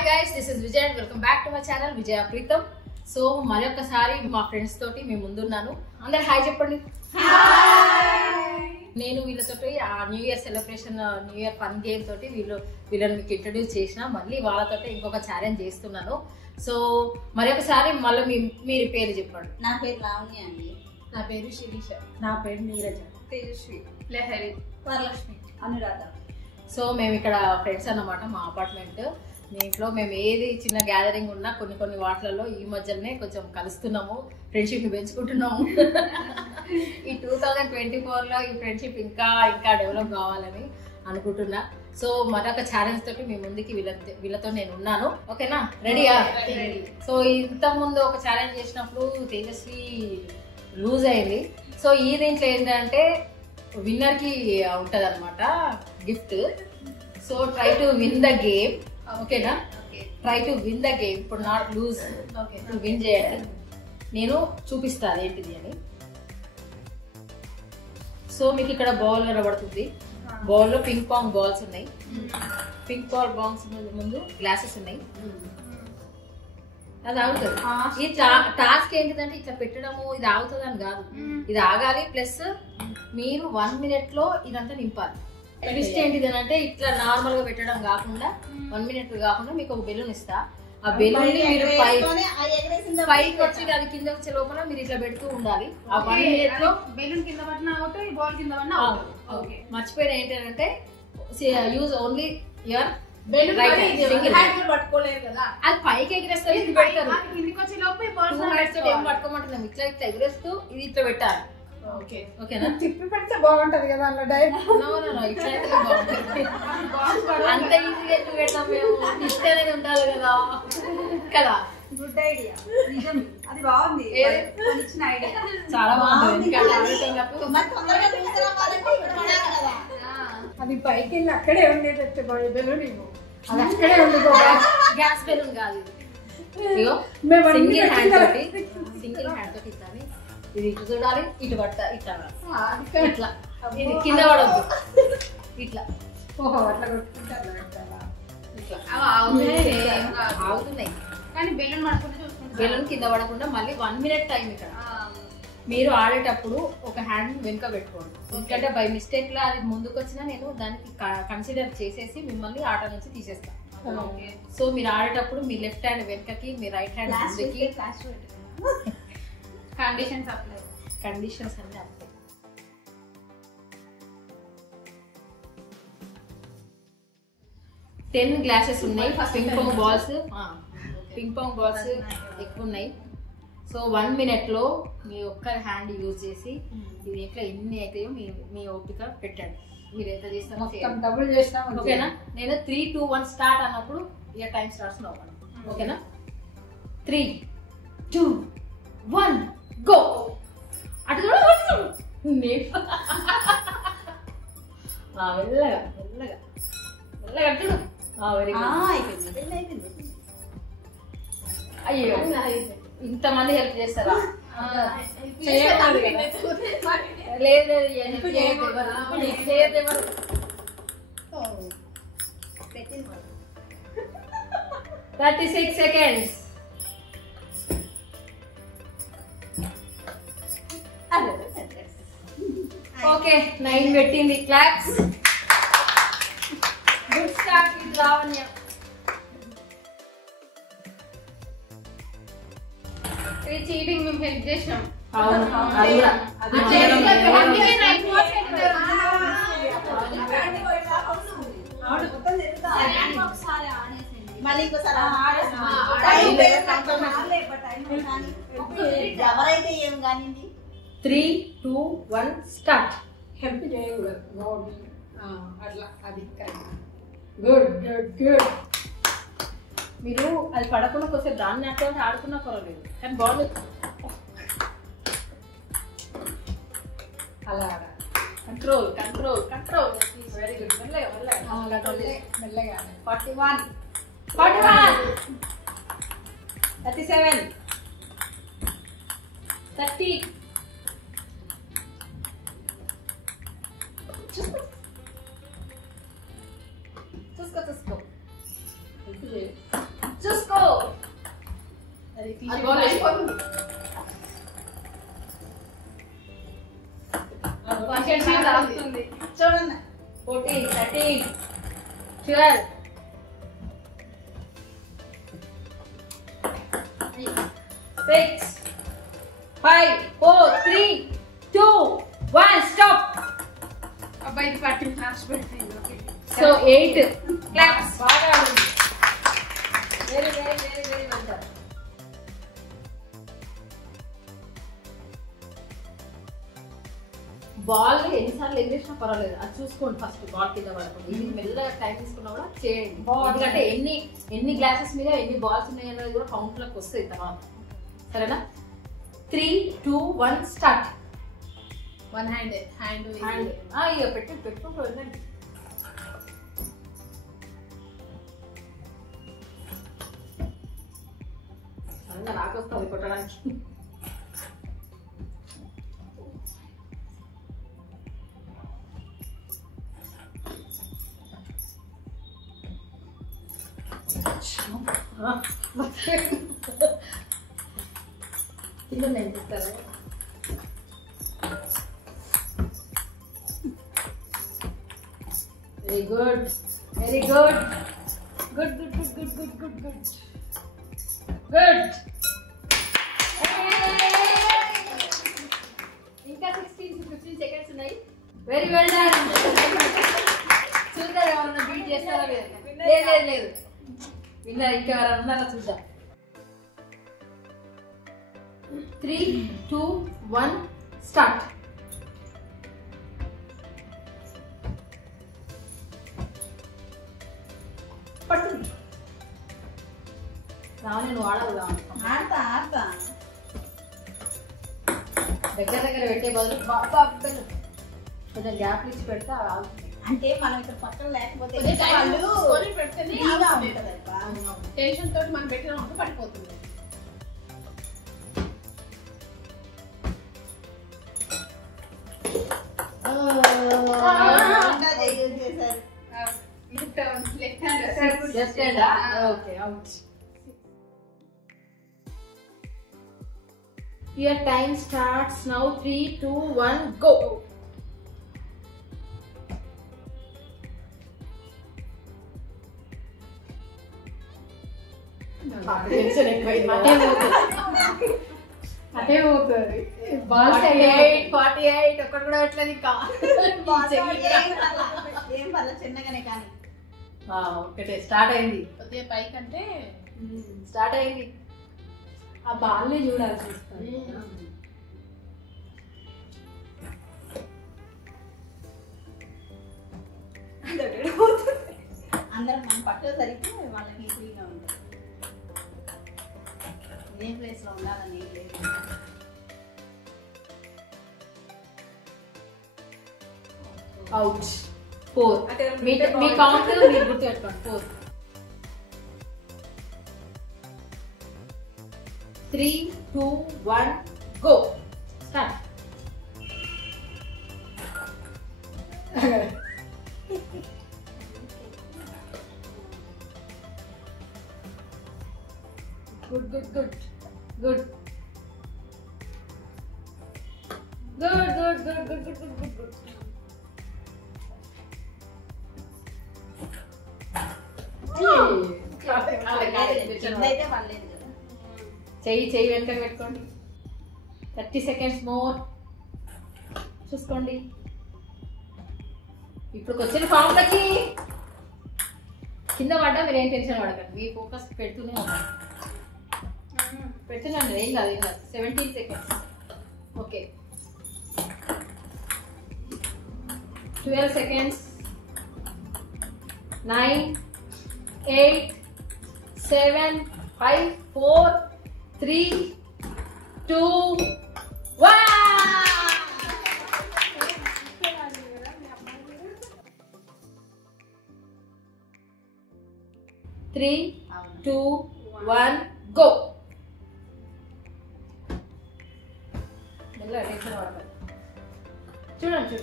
Hi guys, this is Vijay and welcome back to my channel Vijaya Preetham. So మరొకసారి మా friends తోటి మేము ముందున్నాను. అందరు హాయ్ చెప్పండి. నేను వీళ్ళతోటి ఆ new year celebration, new year fun game తోటి వీళ్ళని మీకు ఇంట్రడ్యూస్ చేసిన, మళ్ళీ వాళ్ళతో ఇంకొక ఛాలెంజ్ చేస్తున్నాను. సో మరొకసారి మళ్ళీ మీరు పేరు చెప్పండి. నా పేరు లావణ్య అండి. నా పేరు శిరీష. నా పేరు నీరజ. తేజస్వి, లహరి, వరలక్ష్మి, అనురాధ. సో మేము ఇక్కడ ఫ్రెండ్స్ అన్నమాట. మా అపార్ట్మెంట్ దీంట్లో మేము ఏది చిన్న గ్యాదరింగ్ ఉన్నా కొన్ని వాటిలలో ఈ మధ్యలోనే కొంచెం కలుస్తున్నాము, ఫ్రెండ్షిప్ పెంచుకుంటున్నాము. ఈ 2024లో ఈ ఫ్రెండ్షిప్ ఇంకా డెవలప్ కావాలని అనుకుంటున్నా. సో మరొక ఛాలెంజ్ తోటి మీ ముందుకి వీళ్ళతో నేను ఉన్నాను. ఓకేనా, రెడీయా? సో ఇంత ముందు ఒక ఛాలెంజ్ చేసినప్పుడు తేజస్వి లూజ్ అయింది. సో ఈ దీంట్లో ఏంటంటే విన్నర్ కి ఉంటది అనమాట gift. So try to win the game. ఓకేనా, try to win the game. ఇప్పుడు నాట్ లూజ్, విన్ చేయాలి. నేను చూపిస్తాను ఏంటిది అని. సో మీకు ఇక్కడ బౌల్ కనబడుతుంది. బౌల్ లో పింక్ పాంగ్ బాల్స్ ఉన్నాయి. పింక్ పాంగ్ బాల్స్ ముందు గ్లాసెస్ ఉన్నాయి. అది ఆగుతుంది. ఈ టాస్క్ ఏంటిదంటే ఇట్లా పెట్టడము, ఇది ఆగుతుంది అని కాదు, ఇది ఆగాలి. ప్లస్ మీరు 1 minute లో ఇదంతా నింపాలి. ట్విస్ట్ ఏంటిది అంటే ఇట్లా నార్మల్ గా పెట్టడం కాకుండా 1 minute కాకుండా మీకు ఒక బెలూన్ ఇస్తా. ఆ బెలూన్ మీరు పైకి వచ్చి అది కింద వచ్చే లోపల మీరు ఇట్లా పెడుతూ ఉండాలి. ఆ 1 minute లో బెలూన్ కింద పడిన అవుట్, ఈ బాల్ కింద పడిన అవుట్. ఓకే, మర్చిపోయిన ఏంటంటే యూజ్ ఓన్లీ యువర్ బెలూన్ పట్టుకోలేదు కదా, అది పైకి ఎగిరేస్తారు, ఇది పెడతారు. కిందికి వచ్చే లోపు ఈ బాల్ ఏం పట్టుకోమంటున్నాం, ఇట్లా ఎగిరేస్తూ ఇది ఇట్లా పెట్టాలి. ఓకే, ఓకేనా? తిప్పి పెడితే బాగుంటది కదా అలా డైరెక్ట్. ఇట్లా అయితే బాగుంటుంది. అంత ఈజీగా ఎట్లా పెడతాం మేము, ఇష్ట అనేది ఉండాలి కదా. కదా, గుడ్ ఐడియా. నిజం, అది బాగుంది. ఇచ్చిన ఐడియా చాలా బాగుంది. అది పైకి వెళ్ళి అక్కడే ఉండేటట్టు బెలూన్ ఇవ్వు. అది అక్కడే ఉంది. గ్యాస్ బెలూన్ కాదు ఇది. ఇగో సింగిల్ హ్యాండ్ తోటి ఇట్లా ఇది ఇటు చూడాలి, ఇటు పడతా, ఇట్లా ఇట్లా ఇది కింద పడద్దు, ఇట్లా అట్లా కొట్టుకుంటారు. ఇట్లా ఆగుతున్నాయి. కానీ బెలూన్ పడకుండా చూసుకుంటాం. బెలూన్ కింద పడకుండా మళ్ళీ 1 minute టైం. ఇక్కడ మీరు ఆడేటప్పుడు ఒక హ్యాండ్ వెనుక పెట్టుకోండి. ఎందుకంటే బై మిస్టేక్ లో అది ముందుకు వచ్చినా నేను దానికి కన్సిడర్ చేసేసి మిమ్మల్ని ఆట నుంచి తీసేస్తాను. సో మీరు ఆడేటప్పుడు మీ లెఫ్ట్ హ్యాండ్ వెనుకకి, మీ రైట్ హ్యాండ్ ముందుకి. Conditions apply. కండిషన్స్ అన్ని అప్లై. టెన్ గ్లాసెస్ ఉన్నాయి. పింక్ పాంగ్ బాల్స్ ఎక్కువ ఉన్నాయి. సో 1 minute లో మీ ఒక్క హ్యాండ్ యూజ్ చేసి ఇది ఎట్లా ఎన్ని అవుతాయో మీ ఓపిక పెట్టండి. మీరు ఎంత చేస్తారో డబుల్ చేసినా ఓకేనా. నేను 3, 2, 1 స్టార్ట్ అన్నప్పుడు ఇక టైం స్టార్ట్స్ అవ్వాలి. ఓకేనా, 3, 2, 1 గో. అటు మెల్లగా అటు. Very good. అయ్యో, ఇంతమంది హెల్ప్ చేస్తారా? లేదు, 36 seconds. ఓకే, 9 పెట్టింది. Claps. Good start with Lavanya. Cheating మేము హెల్ప్ చేసాం. అవును, అది కూడా అందుకే 9 మళ్ళీ ఇంకోసారి ఎవరైతే ఏం కానీ 3, 2, 1 స్టార్ట్. హెల్ప్ చేయకూడదు. అట్లా అది గుడ్ గుడ్ గుడ్. మీరు అది పడకుండా కొంచెం దాన్ని అట్లా ఆడుకున్నా పర్వాలేదు, కానీ బాల్ అలా కంట్రోల్. Very good. మెల్లగా 41, 37, 30. చూసుకో అది బాల్ వేసుకోండి. రాస్తుంది. చూడండి 14, 13, 12, 6, 5, 4, 3, 2, 1, stop. అబ్బాయి పట్టి ఫ్లాష్ పెట్టింది. ఓకే. So 8 Claps. బాగా ఆడింది. Very very very very well done. Ball ఎన్నిసార్లు ఎగిరేసినా పర్వాలేదు, అది చూసుకోండి ఫస్ట్ బాల్ కింద పడకుండా. ఇది మెల్లగా టైం తీసుకున్నా కూడా చేయండి. ఎందుకంటే ఎన్ని గ్లాసెస్ మీద ఎన్ని బాల్స్ ఉన్నాయి అనేది కూడా కౌంట్ లోకి వస్తాయి తర్వాత. సరేనా? 3, 2, 1 స్టార్ట్. వన్ హ్యాండ్ హ్యాండ్ ఇక పెట్టుకుంటూ వెళ్ళండి. సడన్గా నాకు వస్తుంది కొట్టడానికి. కింద నేను చెప్తాను. Very good. Very good. Good, good, good, good, good, good, good. Good. ఇంకా 16 to 15 seconds ఉన్నాయి. Very well done. చూద్దాం ఎవరన్నా బీట్ చేస్తారా లేదు. లేదు. విన్నర్ ఇంకెవరన్నా ఉన్నారా చూద్దాం. 3, 2, 1 స్టార్ట్. పడుతుంది. రావు నేను ఆడవుదా ఆడతా దగ్గర పెట్టే బదులు కొంచెం గ్యాప్ ఇచ్చి పెడితే అవి ఆగుతుంది. అంటే మనం ఇక్కడ పక్కన లేకపోతే కొంచెం టైం వాళ్ళు తీసుకొని పెడితేనే ఫ్రీగా ఆగుతుంది. ఉంటదబ్బా. టెన్షన్ తోటి మనం పెట్టిన పడిపోతుంది. ఇంకా చేసేసారు. Left hand Just end. Okay, out. Your time starts now. 3, 2, 1, go. అదే పోతుంది. బాల్ 48 ఒకటి కూడా పెట్టలేదు ఇంకా. ఏం పర్లేదు చిన్నగానే కానీ ఒకటే స్టార్ట్ అయింది. కొద్దిగా పైకి అంటే స్టార్ట్ అయింది. ఆ బాల్ని చూడాల్సి వస్తుంది. అందరం మనం పట్టేసరికి వాళ్ళకి ఫ్రీగా ఉంటుంది. ఏ ప్లేస్ లో ఉండాలని ఏం లేదు. అవుట్. 4. మీ కౌంట్ మీరు గుర్తుపెట్టుకోండి. 4, 3, 2, 1 గో. స్టార్ట్. Good. Good. కిందైతే పర్లేదు కదా. చెయ్యి వెనక పెట్టుకోండి. 30 seconds మోర్. చూసుకోండి. ఇప్పుడు వచ్చిన ఫామ్లకి కింద పడ్డా మీరు ఏం టెన్షన్ పడకండి. మీ ఫోకస్ పెడుతూనే ఉన్నారు. పెడుతున్నాను ఏం కాదు 17 seconds. ఓకే. 12 seconds. 9, 8, 7, 5, 4, 3, 2, 1. 3, 2, 1 go. మెల్లగా టెన్షన్ పడకండి. చూడండి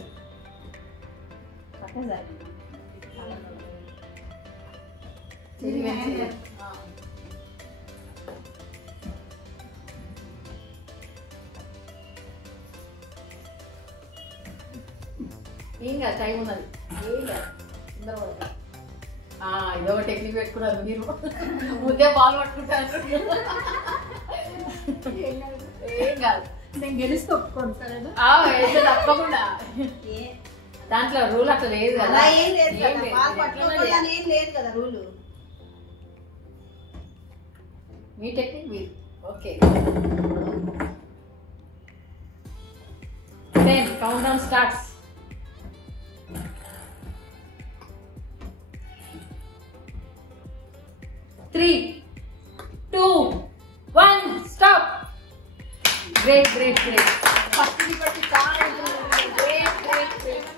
ఏం కాదు, టైం ఉన్నది. ఏం కాదు, ఇదొక టెక్నిక్ పెట్టుకున్నారు మీరు. ముందే బాల్ పట్టుకుంటారు. ఏం కాదు, నేను గెలిస్తే ఒప్పుకోండి సరేనా? తప్పకుండా. దాంట్లో రూల్ అట్లా లేదు కదా. ఏం లేదు కదా, బాల్ పట్టుకోకూడదని ఏం లేదు కదా రూలు. మీ టెక్నిక్ మీరు. Okay, 10 count down starts. 3, 2, 1 stop. Great great great. First బట్టి చాలా great great great.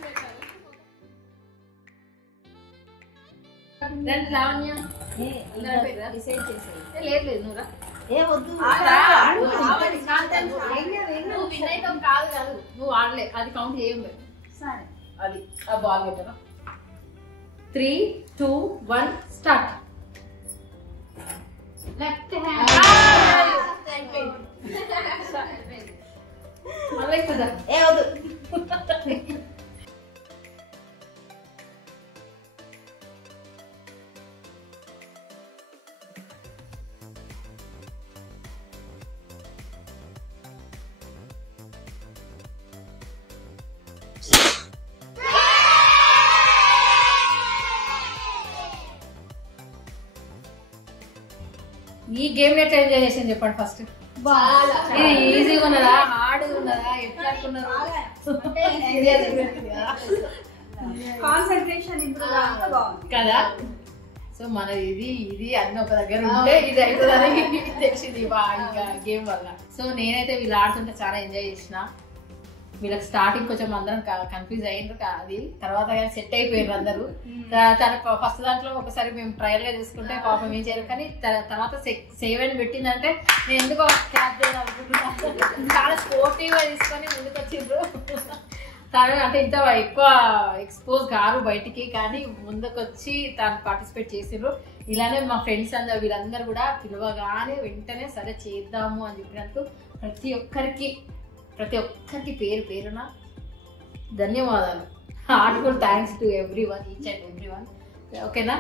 Then Lavanya decide చేసేది. లేదు లేదు నువ్వురా. ఏ వద్దు, నువ్వు వినయతం కాదు కాదు, నువ్వు ఆడలే, అది కౌంట్ చేయం. సరే అది ఆ బాల్ పెట్టరా. 3, 2, 1 స్టార్ట్. లెఫ్ట్ హ్యాండ్ మళ్ళీ ఎక్కుదా. ఏ వద్దు. ఈ గేమ్ ఎట్లా ఎంజాయ్ చేసింది చెప్పండి ఫస్ట్. ఇది ఈజీగా ఉన్నదా, హార్డ్ ఉన్నదా, ఎట్లా అనుకున్నారు? కాన్సంట్రేషన్ ఇంప్రూవ్ అంతా బాగుంది కదా. సో మన ఇది ఇది అన్ని ఒక దగ్గర ఉంటే ఇది అవుతుందని తెలిసింది ఇంకా గేమ్ వల్ల. సో నేనైతే వీళ్ళు ఆడుతుంటే చాలా ఎంజాయ్ చేసిన. వీళ్ళకి స్టార్టింగ్ కొంచెం అందరం కన్ఫ్యూజ్ అయ్యిండ్రు, అది తర్వాత సెట్ అయిపోయారు అందరూ. తన ఫస్ట్ దాంట్లో ఒకసారి మేము ట్రయల్ గా చూసుకుంటే పాపం ఏం చేయరు, కానీ తర్వాత 7 పెట్టిందంటే నేను ఎందుకో క్యాప్ చేయాలి అనుకుంటున్నాను. చాలా స్పోర్టివ్ గా తీసుకొని ముందుకు వచ్చిండ్రు. తను అంటే ఇంత ఎక్కువ ఎక్స్పోజ్ కారు బయటికి, కానీ ముందుకు వచ్చి తను పార్టిసిపేట్ చేసిండ్రు. ఇలానే మా ఫ్రెండ్స్ అందరూ వీళ్ళందరూ కూడా పిలవగానే వెంటనే సరే చేద్దాము అని చెప్పినందుకు ప్రతి ఒక్కరికి పేరు పేరున ధన్యవాదాలు. Heartful thanks to everyone, each and everyone. ఓకేనా?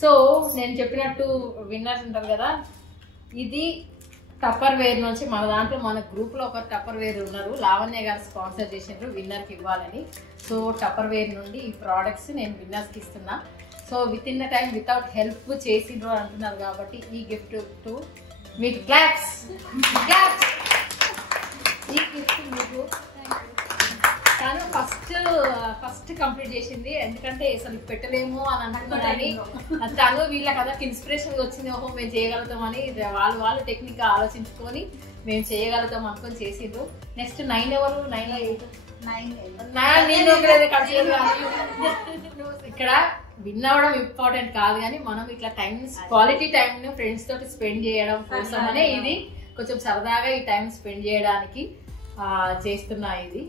సో నేను చెప్పినట్టు విన్నర్స్ ఉంటారు కదా, ఇది టప్పర్ వేర్ నుంచి మన దాంట్లో మన గ్రూప్ లో ఒక టప్పర్ వేర్ ఉన్నారు, లావణ్య గారు స్పాన్సర్ చేసినారు విన్నర్ కి ఇవ్వాలని. సో టప్పర్ వేర్ నుండి ఈ ప్రోడక్ట్స్ నేను విన్నర్స్ కి ఇస్తున్నా. So with in the time without help చేసిండ్రు అంటున్నారు కాబట్టి ఈ గిఫ్ట్ టు మీకు క్లాప్స్. ఈ గిఫ్ట్ మీకు తను ఫస్ట్ కంప్లీట్ చేసింది, ఎందుకంటే అసలు పెట్టలేము అని అంటున్నారని. తను వీళ్ళకి అందరికి ఇన్స్పిరేషన్ వచ్చింది, ఓహో మేము చేయగలుగుతామని. వాళ్ళు టెక్నిక్ ఆలోచించుకొని మేము చేయగలుగుతాం అనుకొని చేసిండ్రు. నెక్స్ట్ 9 ఎవరు? 9 ఇక్కడ విన్ అవ్వడం ఇంపార్టెంట్ కాదు, కానీ మనం ఇట్లా క్వాలిటీ టైం ఫ్రెండ్స్ తోటి స్పెండ్ చేయడం కోసమనే ఇది కొంచెం సరదాగా ఈ టైం స్పెండ్ చేయడానికి చేస్తున్నా, ఇది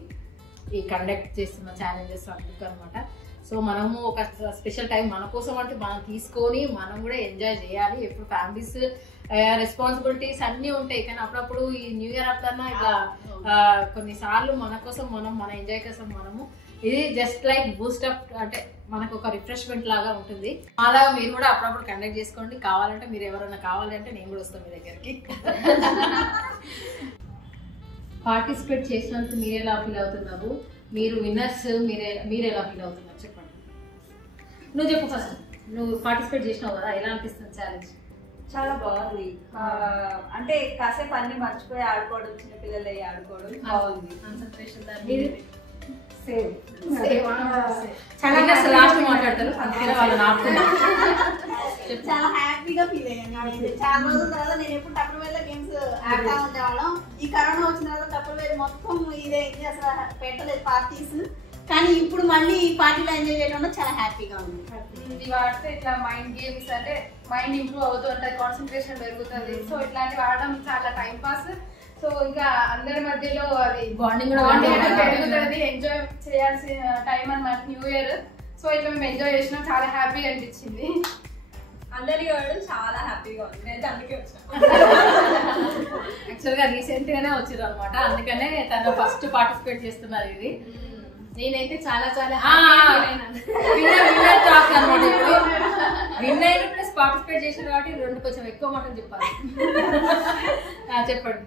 ఈ కండక్ట్ చేస్తున్న ఛాలెంజెస్ అందుకు అనమాట. సో మనము ఒక స్పెషల్ టైం మన కోసం అంటే మనం తీసుకొని మనం కూడా ఎంజాయ్ చేయాలి. ఎప్పుడు ఫ్యామిలీస్ రెస్పాన్సిబిలిటీస్ అన్నీ ఉంటాయి, కానీ అప్పుడప్పుడు ఈ న్యూ ఇయర్ అప్పుడన్నా ఇట్లా కొన్నిసార్లు మన కోసం మన ఎంజాయ్ కోసం మనము ఇది జస్ట్ లైక్ బూస్టప్, అంటే మనకు ఒక రిఫ్రెష్మెంట్ లాగా ఉంటుంది. అలా మీరు కూడా అప్పుడప్పుడు కండక్ట్ చేసుకోండి. కావాలంటే మీరు ఎవరైనా కావాలంటే నేను కూడా వస్తాను మీ దగ్గరికి. పార్టిసిపేట్ చేసినందుకు మీరు ఎలా ఫీల్ అవుతున్నారు? మీరు విన్నర్స్ మీరు ఎలా ఫీల్ అవుతున్నారు చెప్పండి. నువ్వు చెప్పు ఫస్ట్. నువ్వు పార్టిసిపేట్ చేసినావు కదా, ఎలా అనిపిస్తుంది ఛాలెంజ్? చాలా బాగుంది. అంటే కాసేపు అన్ని మర్చిపోయి ఆడుకోవడం, చిన్న పిల్లలు ఆడుకోవడం బాగుంది. లాస్ట్ మాట్లాడతారు, అందుకనే వాళ్ళని ఆపుతున్నారు. చాలా హ్యాపీగా ఫీల్ అయ్యాను. చాలా రోజుల తర్వాత నేను ఎప్పుడు టప్పర్ వేర్ గేమ్స్ ఆడుతూ ఉండేవాళ్ళం. ఈ కరోనా వచ్చిన తర్వాత టప్పర్ వేర్ మొత్తం ఇదైంది, అసలు పెట్టలేదు పార్టీస్. కానీ ఇప్పుడు మళ్ళీ ఈ పార్టీలో ఎంజాయ్ చేయడం చాలా హ్యాపీగా ఉంది. ఇవి వాడితే ఇట్లా మైండ్ గేమ్స్ అంటే మైండ్ ఇంప్రూవ్ అవుతూ ఉంటుంది, కాన్సన్ట్రేషన్ పెరుగుతుంది. సో ఇట్లాంటివి వాడడం చాలా టైం పాస్. సో ఇంకా అందరి మధ్యలో అది బాండింగ్ పెరుగుతుంది, ఎంజాయ్ చేయాల్సిన టైం అన్నమాట న్యూ ఇయర్. సో ఇట్లా మేము ఎంజాయ్ చేసినా చాలా హ్యాపీగా అనిపించింది. అందరికీ వాడు చాలా హ్యాపీగా ఉంది. నేను అందుకే వచ్చాను. యాక్చువల్ గా రీసెంట్ గానే వచ్చారు అనమాట, అందుకనే తను ఫస్ట్ పార్టిసిపేట్ చేస్తున్నారు. ఇది నేనైతే చాలా చాలా విన్ అయిన ప్లస్ పార్టిసిపేట్ చేశారు కాబట్టి రెండు కొంచెం ఎక్కువ మాటలు చెప్పాలి. చెప్పండి.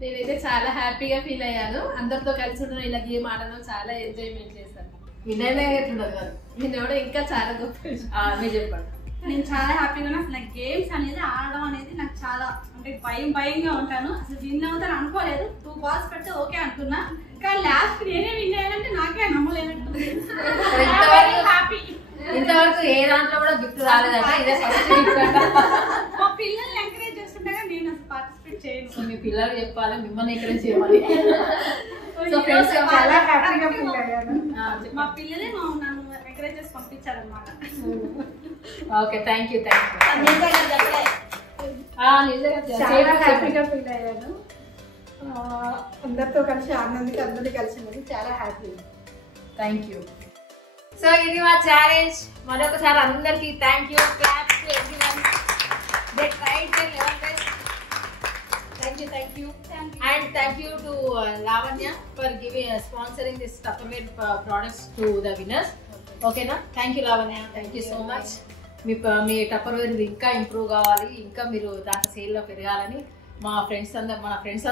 నేనైతే చాలా హ్యాపీగా ఫీల్ అయ్యాను. అందరితో కలిసి ఉండడం, ఇలా గేమ్ ఆడడం చాలా ఎంజాయ్మెంట్ చేశాను. విన్ అయినా ఎట్లుండదు కదా, నేను కూడా ఇంకా చాలా గొప్ప. మీరు చెప్పండి. నేను చాలా హ్యాపీగా ఉన్నా. అసలు నాకు గేమ్స్ అనేది ఆడడం అనేది నాకు చాలా అంటే భయంగా ఉంటాను. అసలు విన్ అవుతాను అనుకోలేదు. 2 balls పెడితే ఓకే అనుకున్నా, కానీ లాస్ట్ నేనే విన్ అయ్యానంటే నాకే నమ్మలేనట్టుంది. హ్యాపీ. ఇంతవరకు ఏ దాంట్లో కూడా గిఫ్ట్ రాలేదట, ఇదే ఫస్ట్ గిఫ్ట్ అంట. మా పిల్లల్ని ఎంకరేజ్ చేస్తుండగా నేను అసలు పార్టిసిపేట్ చేయను. సో మీ పిల్లలు చెప్పాలి, మిమ్మల్ని ఎంకరేజ్ చేయాలి. సో ఫ్రెండ్స్ చాలా హ్యాపీగా ఫీల్ అయ్యాను. మా పిల్లలే నన్ను ఎంకరేజ్ చేసి పంపించారనమాట. Okay, thank you. చాలా హ్యాపీగా ఫీల్ అయ్యాను. అందరితో కలిసి ఆనందికి అందరినీ కలిసి చాలా హ్యాపీ. Thank you. సో ఇది మా ఛాలెంజ్. మరొకసారి అందరికి thank you. Claps to everyone. They tried their level best. Thank you. And thank you to Lavanya for sponsoring this Tupperware products to the winners. Okay na? Thank you Lavanya. Thank you so much. Me Tupperware ఇంకా improve కావాలి, ఇంకా మీరు దాంట్లో సేల్లో పెరగాలని మన friends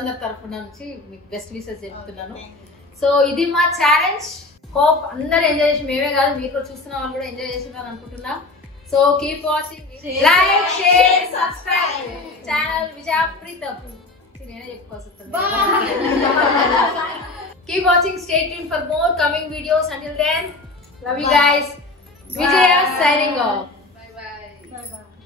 అందరి తరఫున నుంచి మీకు బెస్ట్ విషెస్ చెప్తున్నాను. సో ఇది మా ఛాలెంజ్. హోప్ అందరు ఎంజాయ్ చేసి, మేమే కాదు మీరు కూడా చూస్తున్న వాళ్ళు కూడా ఎంజాయ్ చేస్తున్నారు అనుకుంటున్నాం. So keep watching, like, share, subscribe channel Vijayapreetam. నేనే చెప్పుకోవచ్చు. Keep watching, stay tuned for more coming videos. Until then, love you guys. Vijaya signing off. Bye bye. Bye bye.